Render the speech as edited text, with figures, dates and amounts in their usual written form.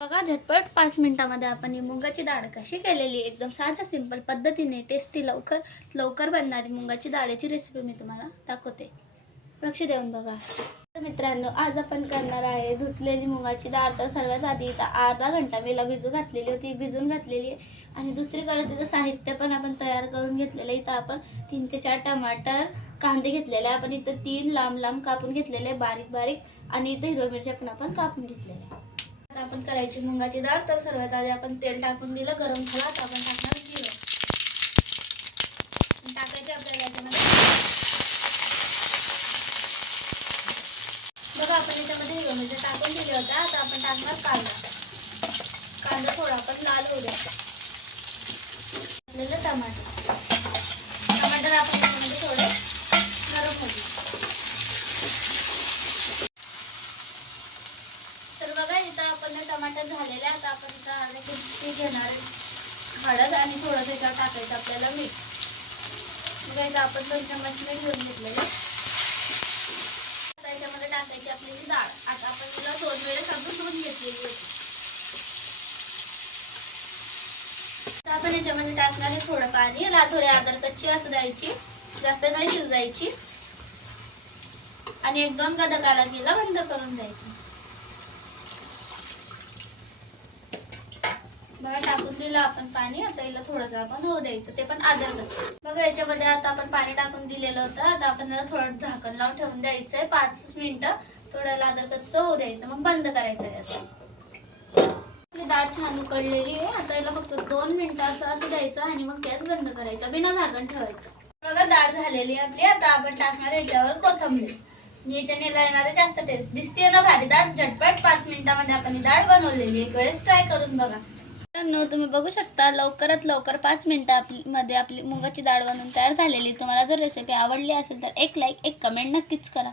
बघा झटपट 5 मिनिटांमध्ये आपण ही मुगाची डाळ कशी केलेली एकदम साध्या सिंपल पद्धतीने टेस्टी लवकर बनणारी मुगाची डाळीची रेसिपी मी तुम्हाला दाखवते. लक्ष देऊन बघा. तर मित्रांनो, आज आपण करणार आहे धुतलेली मुगाची डाळ. तर सर्वात आधी इथं अर्धा घंटा भिजून घातलेली आहे आणि दुसरीकडे तिचं साहित्य पण आपण तयार करून घेतलेलं आहे. इथं आपण 3 ते 4 टमाटर कांदे घेतलेले आपण इथं 3 लांब कापून घेतलेले बारीक आणि इथं हिरव्या मिरच्या पण आपण कापून घेतलेल्या. आता आपण करायची मुगाची डाळ. तर सर्वात आधी आपण तेल टाकून दिलं, गरम झाला तर आपण टाकणार जिरं टाकायचे आपल्याला याच्यामध्ये. बघा आपण याच्यामध्ये हिरव्या मिरच्या टाकून दिल्या होत्या. आता आपण टाकणार कांदा थोडा आपण लाल होऊ द्यायचा. टमाटर आपण याच्यामध्ये थोडे गरम होऊ द्या. तर बघा इथं आपण टमाटर झालेले. आता आपण इथं अर्धा किती घेणार हळद आणि थोडं त्याच्यावर टाकायचं आपल्याला मीठ. बघा इथं आपण 2 चम्मच मीठ घेऊन घेतलेलं. आता याच्यामध्ये टाकायची आपली डाळ. आता आपण तिला 2 वेळेस धुवून घेतलेली होती. आता आपण याच्यामध्ये टाकणार आहे थोडं पाणी. थोडी आदर कच्ची असू द्यायची, जास्त नाही शिजायची आणि 1-2 गदकाला गेला बंद करून द्यायची. बघा टाकून दिलं आपण पाणी. आता याला थोडंसं आपण होऊ द्यायचं, ते पण आदर कच्चं. बघा याच्यामध्ये आता आपण पाणी टाकून दिलेलं होतं. आता आपण याला थोडं झाकण लावून ठेवून द्यायचंय 5 मिनिटं. थोडं आदर कच्चं होऊ द्यायचं, मग बंद करायचं याचं. आपली डाळ छान उकळलेली आहे. आता याला फक्त 2 मिनिटं असं द्यायचं आणि मग गॅस बंद करायचा, बिना झाकण ठेवायचं. बघा डाळ झालेली आपली. आता आपण टाकणार याच्यावर कोथिंबीर. याच्याने येणारे जास्त टेस्ट दिसते ना भारी डाळ. झटपट 5 मिनिटांमध्ये आपण ही डाळ बनवलेली. एक वेळेस ट्राय करून बघा. तुम्ही बघू शकता लवकरात लवकर 5 मिनिटांमध्ये आपली मुगाची डाळ बनवून तयार झालेली. तुम्हाला जर रेसिपी आवडली असेल तर एक लाईक, एक कमेंट नक्कीच करा.